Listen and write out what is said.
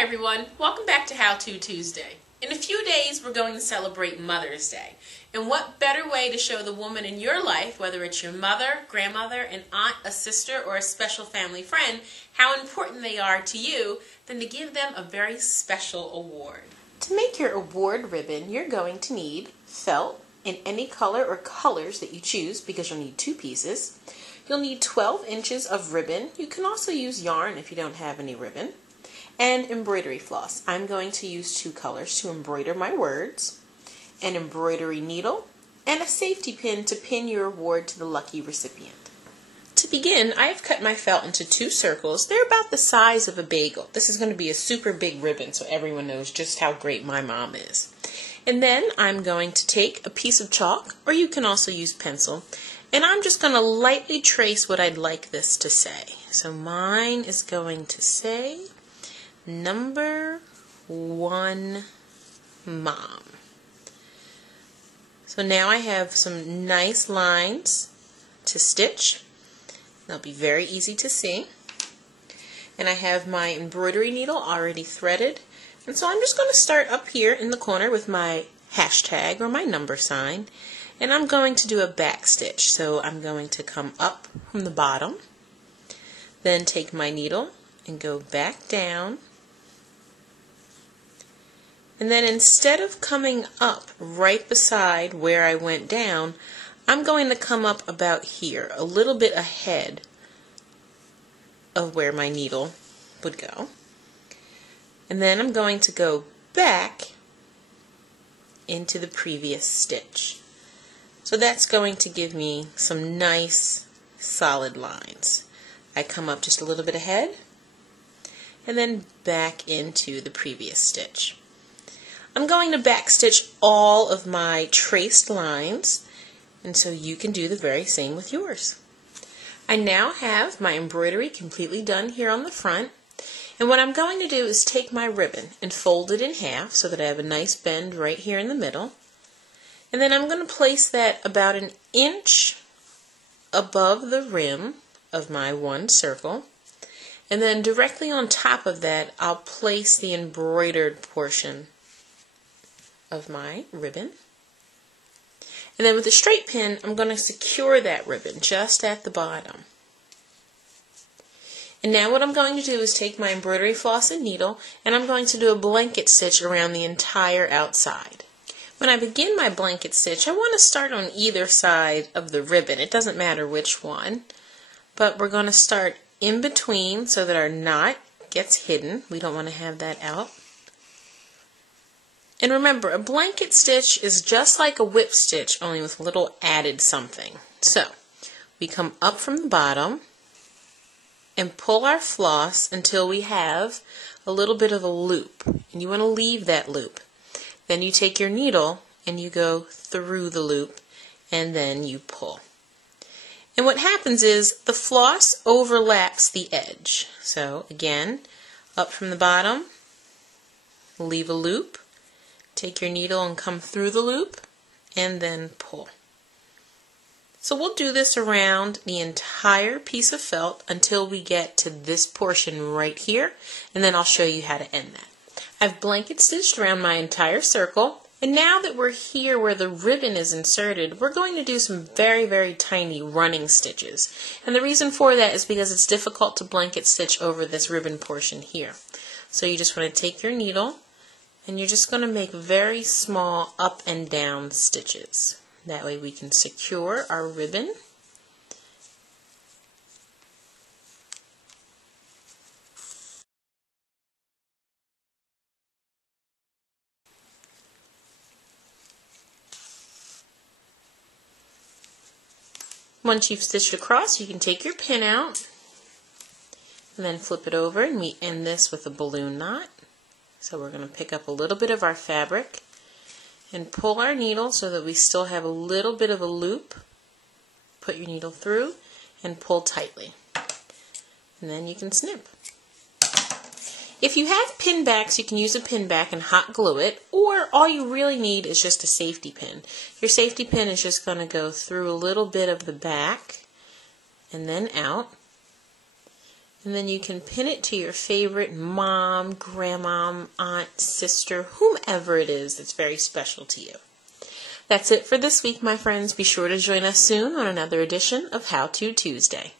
Hi everyone, welcome back to How To Tuesday. In a few days we're going to celebrate Mother's Day. And what better way to show the woman in your life, whether it's your mother, grandmother, an aunt, a sister, or a special family friend, how important they are to you, than to give them a very special award. To make your award ribbon, you're going to need felt in any color or colors that you choose, because you'll need 2 pieces. You'll need 12 inches of ribbon. You can also use yarn if you don't have any ribbon. And embroidery floss. I'm going to use 2 colors to embroider my words, an embroidery needle, and a safety pin to pin your award to the lucky recipient. To begin, I have cut my felt into 2 circles. They're about the size of a bagel. This is going to be a super big ribbon so everyone knows just how great my mom is. And then I'm going to take a piece of chalk, or you can also use pencil, and I'm just going to lightly trace what I'd like this to say. So mine is going to say, Number 1 Mom. So now I have some nice lines to stitch. They'll be very easy to see. And I have my embroidery needle already threaded. And so I'm just going to start up here in the corner with my hashtag or my number sign. And I'm going to do a back stitch. So I'm going to come up from the bottom, then take my needle and go back down. And then instead of coming up right beside where I went down, I'm going to come up about here, a little bit ahead of where my needle would go. And then I'm going to go back into the previous stitch. So that's going to give me some nice solid lines. I come up just a little bit ahead and then back into the previous stitch. I'm going to back stitch all of my traced lines, and so you can do the very same with yours. I now have my embroidery completely done here on the front, and what I'm going to do is take my ribbon and fold it in half so that I have a nice bend right here in the middle, and then I'm going to place that about 1 inch above the rim of my one circle, and then directly on top of that I'll place the embroidered portion of my ribbon. And then with a straight pin, I'm going to secure that ribbon just at the bottom. And now what I'm going to do is take my embroidery floss and needle, and I'm going to do a blanket stitch around the entire outside. When I begin my blanket stitch, I want to start on either side of the ribbon. It doesn't matter which one, but we're going to start in between so that our knot gets hidden. We don't want to have that out. And remember, a blanket stitch is just like a whip stitch, only with a little added something. So, we come up from the bottom and pull our floss until we have a little bit of a loop. And you want to leave that loop. Then you take your needle and you go through the loop and then you pull. And what happens is the floss overlaps the edge. So, again, up from the bottom, leave a loop. Take your needle and come through the loop and then pull. So we'll do this around the entire piece of felt until we get to this portion right here, and then I'll show you how to end that. I've blanket stitched around my entire circle, and now that we're here where the ribbon is inserted, we're going to do some very, very tiny running stitches. And the reason for that is because it's difficult to blanket stitch over this ribbon portion here. So you just want to take your needle and you're just going to make very small up and down stitches. That way we can secure our ribbon. Once you've stitched across, you can take your pin out and then flip it over, and we end this with a balloon knot. So we're going to pick up a little bit of our fabric and pull our needle so that we still have a little bit of a loop. Put your needle through and pull tightly. And then you can snip. If you have pin backs, you can use a pin back and hot glue it, or all you really need is just a safety pin. Your safety pin is just going to go through a little bit of the back and then out. And then you can pin it to your favorite mom, grandmom, aunt, sister, whomever it is that's very special to you. That's it for this week, my friends. Be sure to join us soon on another edition of How To Tuesday.